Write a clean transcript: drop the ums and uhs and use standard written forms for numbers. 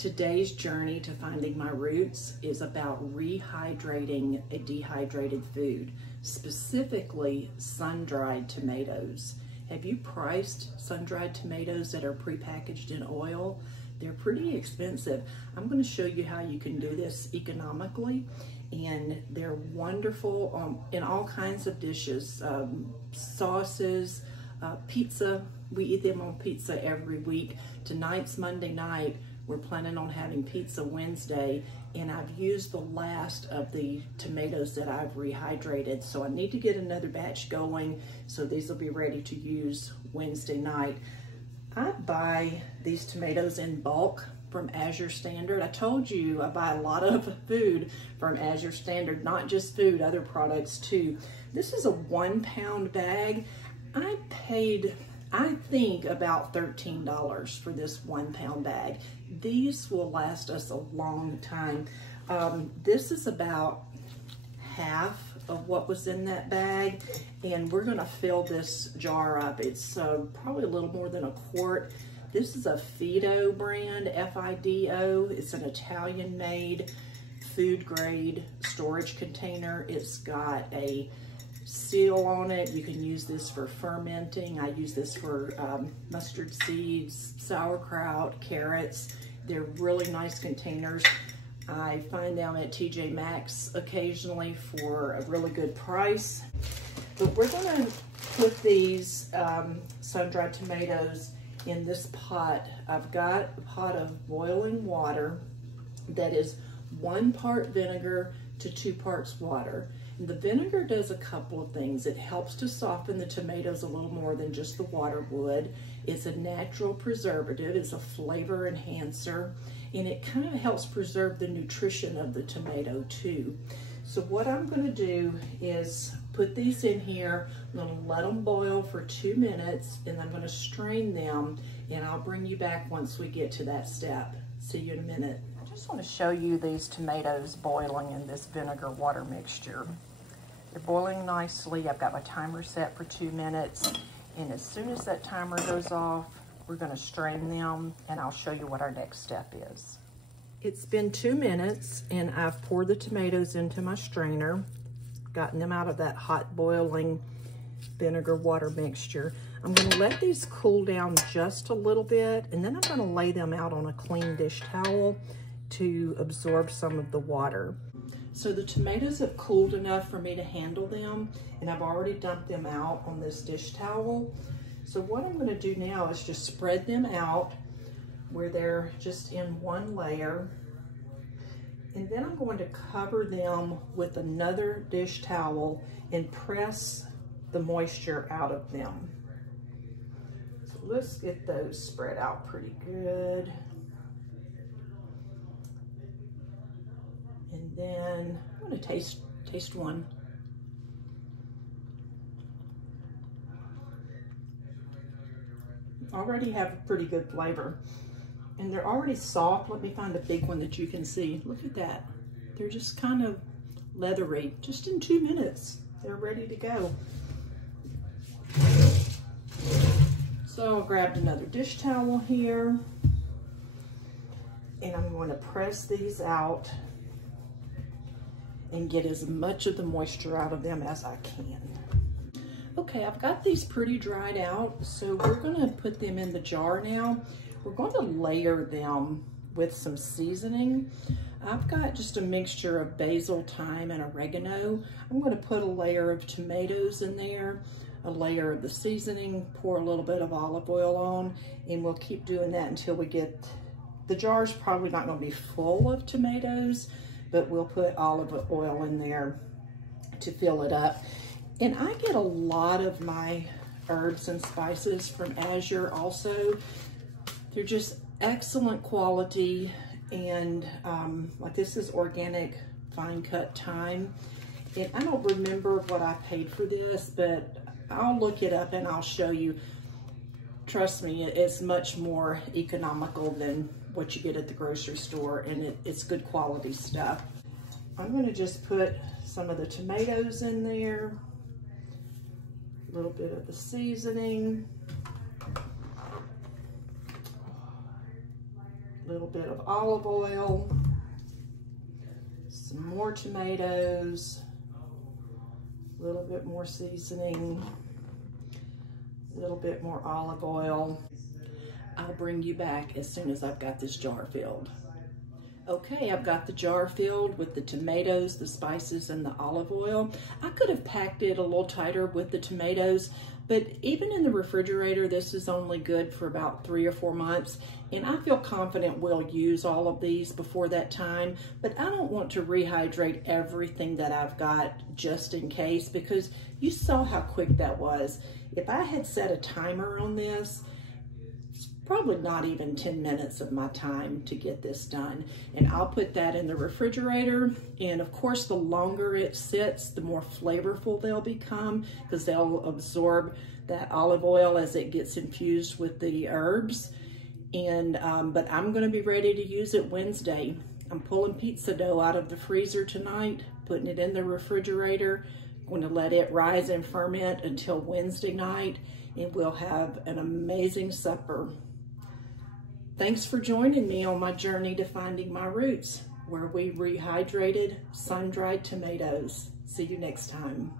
Today's journey to finding my roots is about rehydrating a dehydrated food, specifically sun-dried tomatoes. Have you priced sun-dried tomatoes that are prepackaged in oil? They're pretty expensive. I'm going to show you how you can do this economically, and they're wonderful in all kinds of dishes, sauces, pizza. We eat them on pizza every week. Tonight's Monday night. We're planning on having pizza Wednesday, and I've used the last of the tomatoes that I've rehydrated. So I need to get another batch going, so these will be ready to use Wednesday night. I buy these tomatoes in bulk from Azure Standard. I told you I buy a lot of food from Azure Standard, not just food, other products too. This is a 1 pound bag. I paid, I think, about $13 for this 1 pound bag. These will last us a long time. This is about half of what was in that bag, and we're gonna fill this jar up. It's probably a little more than a quart. This is a Fido brand, F-I-D-O. It's an Italian made food grade storage container. It's got a seal on it. You can use this for fermenting. I use this for mustard seeds, sauerkraut, carrots. They're really nice containers. I find them at TJ Maxx occasionally for a really good price. But we're gonna put these sun-dried tomatoes in this pot. I've got a pot of boiling water that is 1 part vinegar to 2 parts water. The vinegar does a couple of things. It helps to soften the tomatoes a little more than just the water would. It's a natural preservative. It's a flavor enhancer, and it kind of helps preserve the nutrition of the tomato too. So what I'm going to do is put these in here. I'm going to let them boil for 2 minutes, and I'm going to strain them, and I'll bring you back once we get to that step. See you in a minute. I just want to show you these tomatoes boiling in this vinegar water mixture. They're boiling nicely. I've got my timer set for 2 minutes. And as soon as that timer goes off, we're going to strain them, and I'll show you what our next step is. It's been 2 minutes, and I've poured the tomatoes into my strainer, gotten them out of that hot boiling vinegar water mixture. I'm going to let these cool down just a little bit, and then I'm going to lay them out on a clean dish towel to absorb some of the water. So the tomatoes have cooled enough for me to handle them, and I've already dumped them out on this dish towel. So what I'm going to do now is just spread them out where they're just in one layer, and then I'm going to cover them with another dish towel and press the moisture out of them. So let's get those spread out pretty good. And then I'm going to taste one. Already have a pretty good flavor. And they're already soft. Let me find a big one that you can see. Look at that. They're just kind of leathery. Just in 2 minutes, they're ready to go. So I grabbed another dish towel here, and I'm going to press these out and get as much of the moisture out of them as I can. Okay, I've got these pretty dried out, so we're gonna put them in the jar now. We're going to layer them with some seasoning. I've got just a mixture of basil, thyme, and oregano. I'm gonna put a layer of tomatoes in there, a layer of the seasoning, pour a little bit of olive oil on, and we'll keep doing that until we get, the jar's probably not gonna be full of tomatoes, but we'll put olive oil in there to fill it up. And I get a lot of my herbs and spices from Azure also. They're just excellent quality, and like this is organic fine cut thyme. And I don't remember what I paid for this, but I'll look it up and I'll show you. Trust me, it's much more economical than what you get at the grocery store, and it's good quality stuff. I'm going to just put some of the tomatoes in there, a little bit of the seasoning, little bit of olive oil, some more tomatoes, a little bit more seasoning, a little bit more olive oil. I'll bring you back as soon as I've got this jar filled. Okay, I've got the jar filled with the tomatoes, the spices, and the olive oil. I could have packed it a little tighter with the tomatoes, but even in the refrigerator, this is only good for about 3 or 4 months, and I feel confident we'll use all of these before that time, but I don't want to rehydrate everything that I've got just in case, because you saw how quick that was. If I had set a timer on this, probably not even 10 minutes of my time to get this done. And I'll put that in the refrigerator. And of course, the longer it sits, the more flavorful they'll become, because they'll absorb that olive oil as it gets infused with the herbs. And but I'm gonna be ready to use it Wednesday. I'm pulling pizza dough out of the freezer tonight, putting it in the refrigerator. I'm gonna let it rise and ferment until Wednesday night, and we'll have an amazing supper. Thanks for joining me on my journey to finding my roots, where we rehydrated sun-dried tomatoes. See you next time.